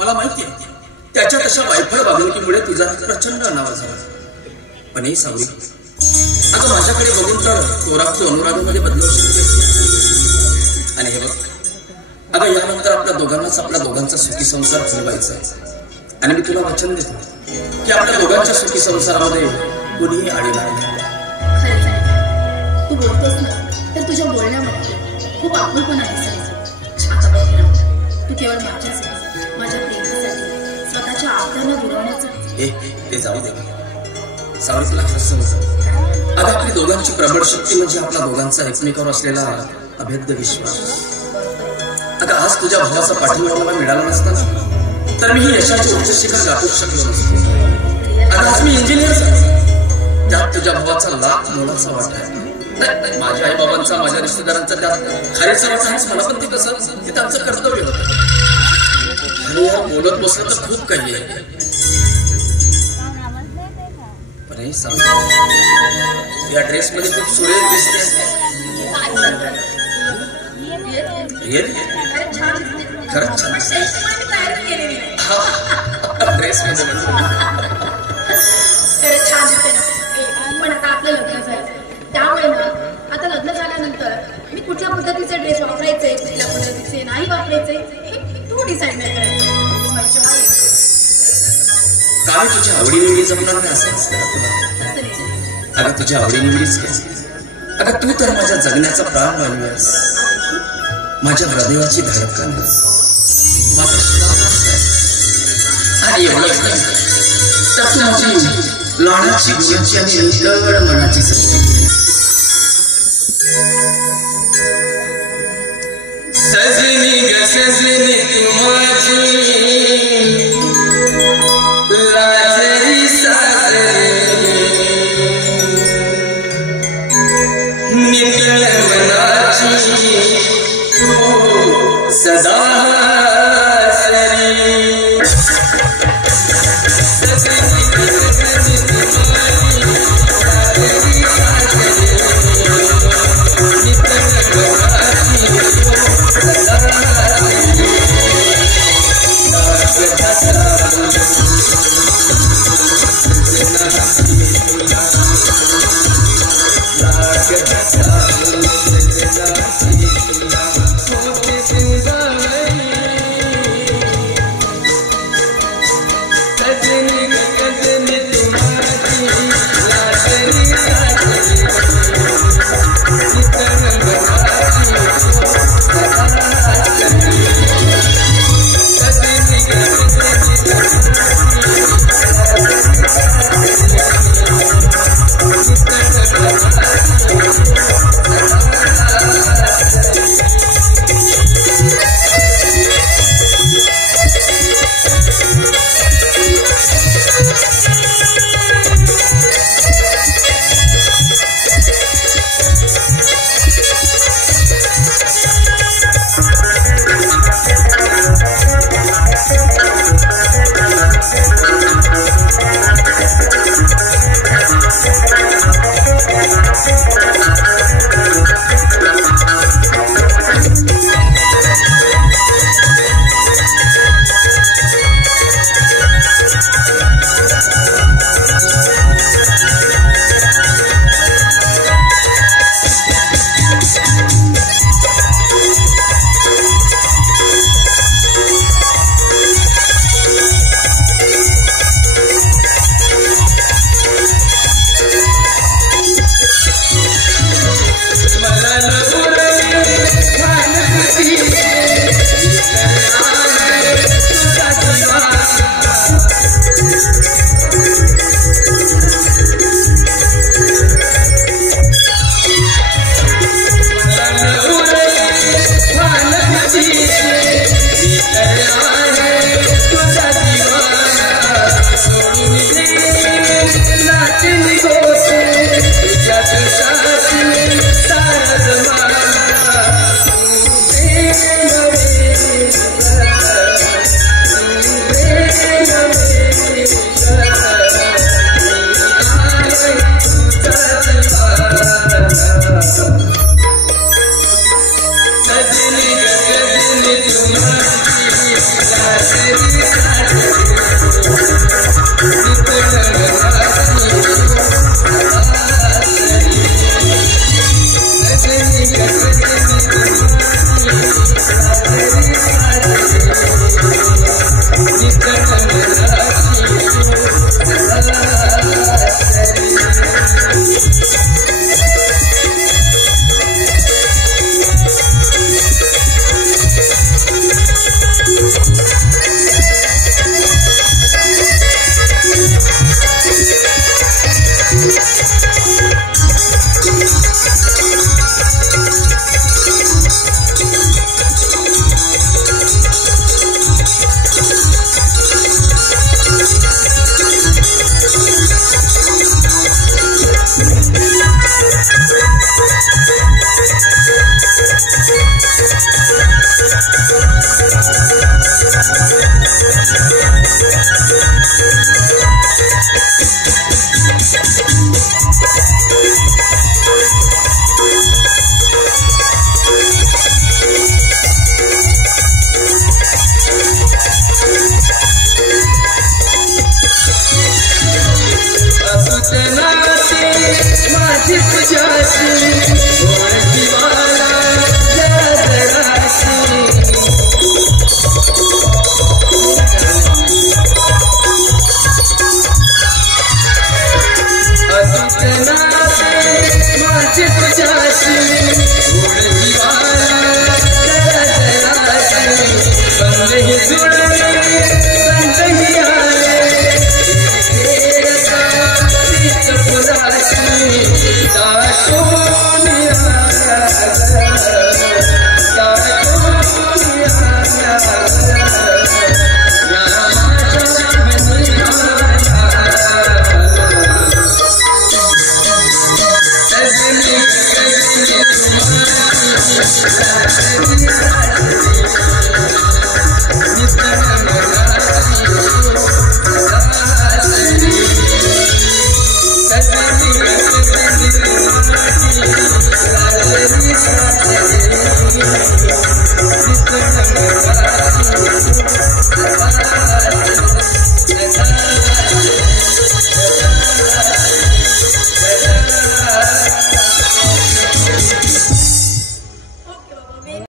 मला माहिती आहे त्याच्या तशा वायफळ वागणुकीमुळे तुझा प्रचंड अनावर झाला. पण हे सावरी, आता माझ्याकडे बघून तर तोराब तू अनुरागामध्ये बदलू शकते. आणि हे बघ, अगं यानंतर आपल्या दोघांनाच आपल्या दोघांचा सुखी संसार फुलवायचा आहे. आणि मी तुला वचन देतो की आपल्या दोघांच्या सुखी संसारामध्ये कोणीही आडी नाही. तू बोलतोस ना तर तुझ्या बोलण्यामध्ये खूप आपुलपणा आहे. तू केवळ माझ्या प्रेमासाठी स्वतःच्या आपल्याला दुरावण्याचं ते जाऊ दे सावरी. तुला खरंच समजतं, अगं आपली दोघांची प्रबळ शक्ती म्हणजे आपल्या दोघांचा एकमेकावर असलेला अभेद्य विश्वास. अगं आज तुझ्या भावाचा पाठिंबा मला मिळाला नसता तर मी ही यशाची उच्च शिखर गाठूच शकलो नसतो. अगं आज मी इंजिनियर झालो, त्यात तुझ्या भावाचा लाख मोलाचा वाटा आहे. माझ्या आई बाबांचा, माझ्या रिश्तेदारांचा त्यात खारीचा वाटा आहेच. मला पण ते कसं ते त्यांचं कर्तव्य होतं. आणि या बोलत बसलं तर खूप काही आहे. पण हे सांग, या ड्रेस मध्ये खूप सुरेख दिसते. खरंच छान ड्रेस मध्ये छान दिसते ना. पण आता आपलं लग्न झालं त्यामुळे ना आता लग्न झाल्यानंतर मी कुठल्या पद्धतीचे ड्रेस वापरायचे, कुठल्या पद्धतीचे नाही वापरायचे हे तू डिसाईड नाही करायचं. काय तुझ्या आवडीनिवडी जमणार नाही असं अगं तुझ्या आवडीनिवडीच काय. अगं तू तर माझ्या जगण्याचा प्राण वाढवस, माझ्या हृदयाची धडकन, माझा श्वास आणि एवढंच नाही तर तू माझी लहानाची गुणाची आणि निगड मनाची सत्य. सजनी ग सजनी तू माझी लाजरी साजरी निकळ मनाची तू सदा सजनी गजनी तुम्हारी